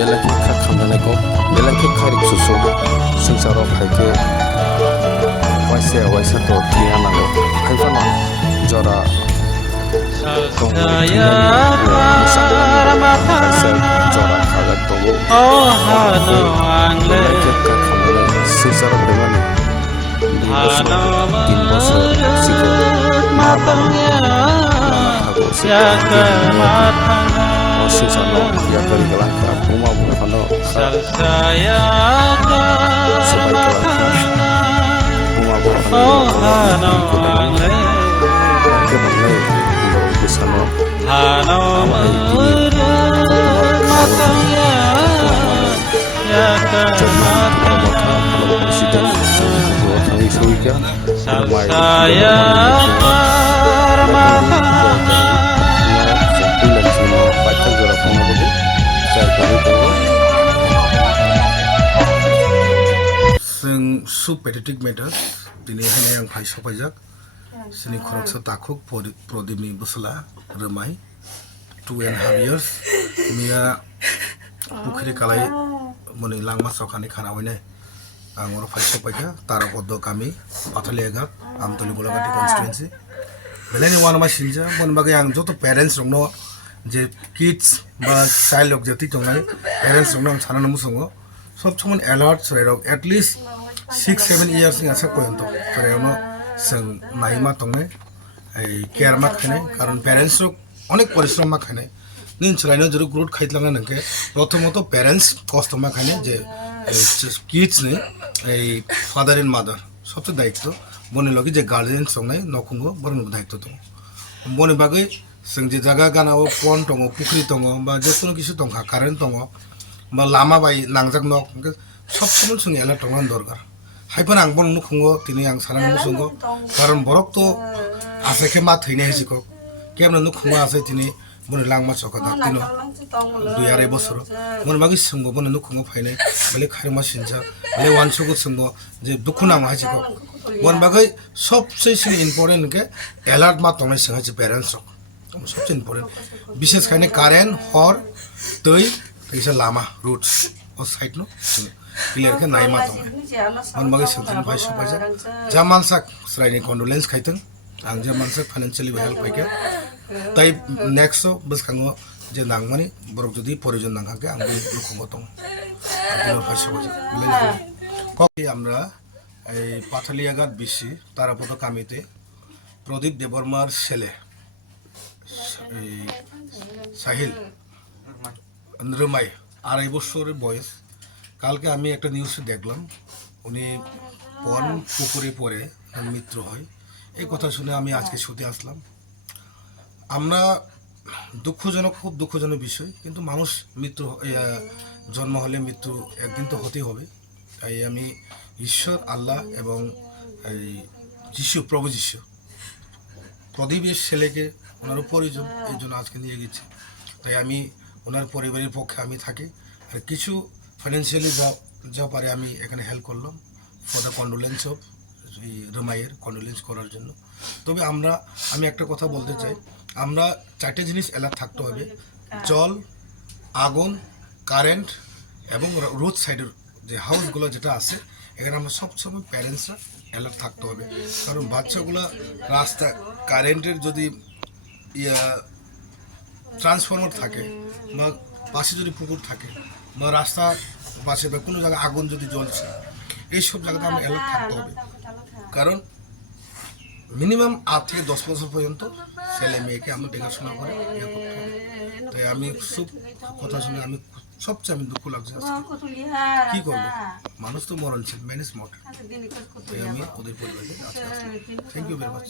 belaki kha khamdane ko belaki kharik susu sungsaro phaike waisa to tiya nago phaifano jora jora khagak to belaki kha khamdane sungsaro bemani tin bosor siko sungsaro yapharwi galang kha puma bufano Subpathetic matters dini hene yang phai sopajak sini khoroksa takhuk prodimni busla Rwmai 2.5 years mia pukhri kalai moni langma sokhani khana hoine angor phai sopaja tara poddo kami pathaliaga amtoli golagati constituency belani wanama sinja mon bagai ang joto parents rongno je kids ba child lok jati tongai parents rongno sanana musungo sob chomon alert sorok at least 6-7 years ni asa poyonto kareno sing naima tongai ai care ma khane karon parents rok onek porishrom ma khane nin chalaino juru growth khaitlanga nangke prothomoto parents cost ma khane je kids ni ai father and mother sobse daikto bone logi je guardian songnai nokhungo borno daikto to bone bagai sing je jaga ganao pond tongo pukhri tongo ba je kono kisu tongkha current tongo ba lama bai nangjak nok sob somon sing ela tongan dorkar haipon ang bon nukhungo tini ang sanang musungo karon borok to aseke ma thine hesiko kemna nukhungo ase tini bon langma chokada tino 2 বছর mon magi sungbo bon nukhungo phaine bele kharma sinja bele wansugo sungbo je dukhu nang hajiko bon bagai सबसे important ke alert ma tonai singa je parents rok सबसे important বিশেষ খানে current হর তৈ তেisa lama routes o side no clear ke naima tong mon magi sungtin bhai sopaja jaman sak sraini condolence khaiteng ang jaman sak financially help paike tai next buskango je nangmani borok jodi porijon nangkhake ang nukhungo tong abino bhai sopaja koki আমরা এই পাথালিয়াঘাট BC Tarapada কামিতে প্রদীপ দেববর্মার ছেলে সাহিল রুমাই 2.5 বছরের বয়স কালকে আমি একটা নিউজে দেখলাম উনি পন পুকুরে পড়ে মৃত্যু হয় এই কথা শুনে আমি আজকে ছুটে আসলাম আমরা দুঃখজনক খুব দুঃখজনক বিষয় কিন্তু মানুষ মৃত্যু জন্ম হলে মৃত্যু একদিন তো হতেই হবে তাই আমি ঈশ্বর আল্লাহ এবং এই যিশু প্রভু যিশু প্রদীপের ছেলেকে ওনার পরিজন এই জন্য আজকে নিয়ে গেছি তাই আমি ওনার পরিবারের পক্ষে আমি থাকি আর কিছু ফাইন্যান্সিয়ালি যা পারে আমি এখানে হেল্প করলাম ফর দ্য কন্ডোলেন্স অফ রুমাইয়ের কন্ডোলেন্স করার জন্য তবে আমি একটা কথা বলতে চাই আমরা 4টে জিনিস অ্যালার্ট থাকতে হবে জল আগুন কারেন্ট এবং রোড সাইডের যে হাউসগুলো যেটা আছে এখানে আমরা সবসময় প্যারেন্টসরা অ্যালার্ট থাকতে হবে কারণ বাচ্চাগুলো রাস্তা কারেন্টের যদি ট্রান্সফরমার থাকে বা পাশে যদি পুকুর থাকে বা রাস্তা পাশে বা কোনো জায়গায় আগুন যদি জ্বলছে এইসব জায়গাতে আমরা অ্যালার্ট থাকতে হবে কারণ মিনিমাম 8 থেকে 10 বছর পর্যন্ত ছেলে মেয়েকে আমরা দেখাশোনা করে ইয়ে করতে হবে তাই আমি সব কথা শুনে আমি সবচেয়ে আমি দুঃখ লাগছে কি করবো মানুষ তো মরণশীল ম্যানেজ মট আমি ওদের পরিবারকে থ্যাংক ইউ ভেরি মাচ